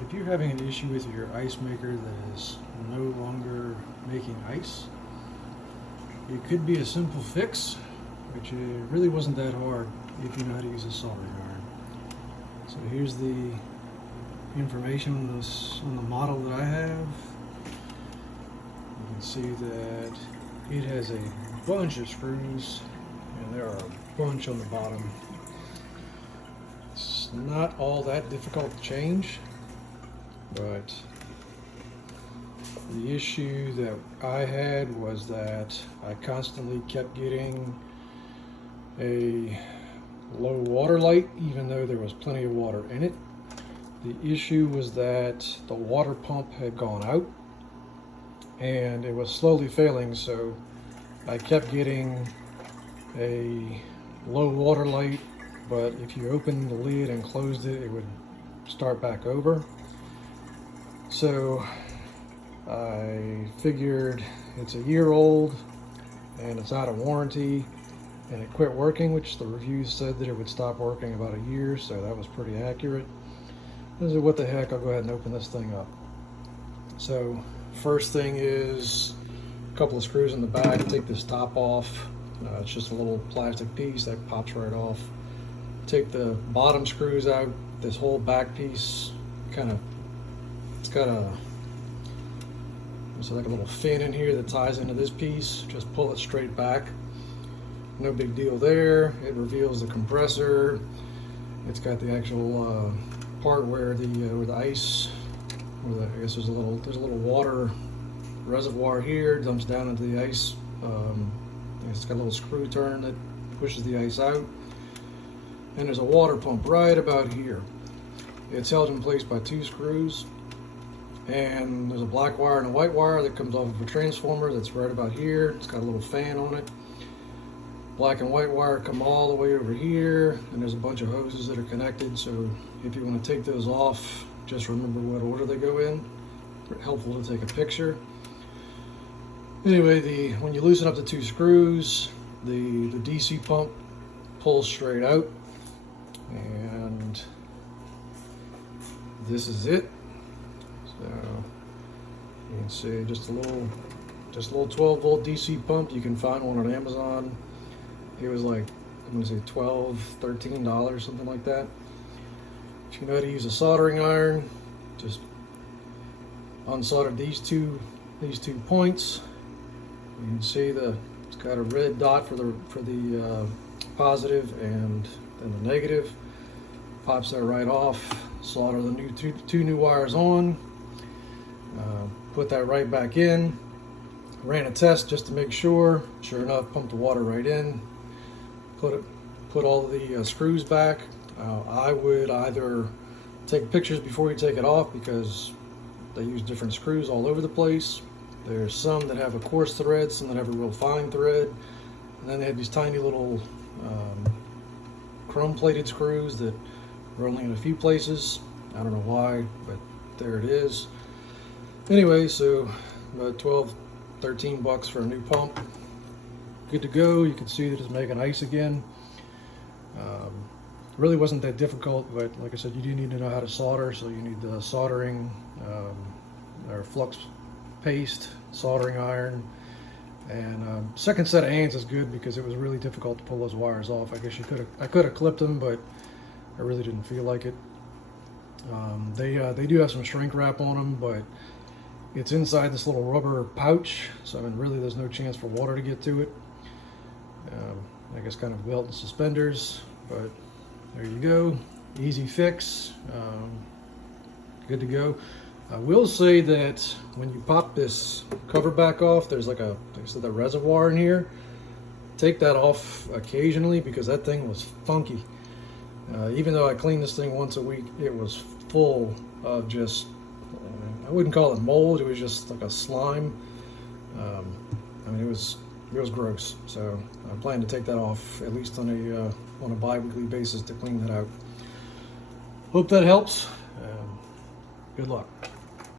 If you're having an issue with your ice maker that is no longer making ice, it could be a simple fix, which it really wasn't that hard if you know how to use a soldering iron. So here's the information on the model that I have. You can see that it has a bunch of screws, and there are a bunch on the bottom. It's not all that difficult to change, but the issue that I had was that I constantly kept getting a low water light even though there was plenty of water in it. The issue was that the water pump had gone out and it was slowly failing, so I kept getting a low water light, but if you opened the lid and closed it, it would start back over. So I figured it's a year old and it's out of warranty, and it quit working, which the reviews said that it would stop working about a year, so that was pretty accurate. I said, what the heck, I'll go ahead and open this thing up. So first thing is a couple of screws in the back. Take this top off. It's just a little plastic piece that pops right off. Take the bottom screws out. This whole back piece it's got like a little fin in here that ties into this piece. Just pull it straight back. No big deal there. It reveals the compressor. It's got the actual part where the ice, I guess there's a little water reservoir here. It dumps down into the ice. It's got a little screw turn that pushes the ice out. And there's a water pump right about here. It's held in place by two screws. And there's a black wire and a white wire that comes off of a transformer that's right about here. It's got a little fan on it. Black and white wire come all the way over here, and there's a bunch of hoses that are connected. So if you want to take those off, just remember what order they go in. It's helpful to take a picture. Anyway, when you loosen up the two screws, the DC pump pulls straight out, and this is it. So you can see just a little 12-volt DC pump. You can find one on Amazon. It was like, I'm gonna say $12, $13, something like that. If you know how to use a soldering iron, just unsolder these two points. You can see it's got a red dot for the positive and then the negative. Pops that right off. Solder the two new wires on. Put that right back in. Ran a test just to make sure. Sure enough, pumped the water right in. Put all the screws back. I would either take pictures before you take it off, because they use different screws all over the place. There's some that have a coarse thread, some that have a real fine thread, and then they have these tiny little chrome-plated screws that are only in a few places. I don't know why, but there it is. Anyway, so about 12, 13 bucks for a new pump. Good to go. You can see that it's making ice again. Really wasn't that difficult, but like I said, you do need to know how to solder. So you need the soldering or flux paste, soldering iron, and second set of hands is good because it was really difficult to pull those wires off. I guess I could have clipped them, but I really didn't feel like it. They do have some shrink wrap on them, but it's inside this little rubber pouch, so I mean really there's no chance for water to get to it. I guess kind of belt and suspenders, but there you go. Easy fix. Good to go. I will say that when you pop this cover back off, there's like the reservoir in here. Take that off occasionally because that thing was funky. Even though I cleaned this thing once a week, it was full of just, I wouldn't call it mold, it was just like a slime. I mean, it was gross. So I plan to take that off at least on a bi-weekly basis to clean that out. Hope that helps. Good luck.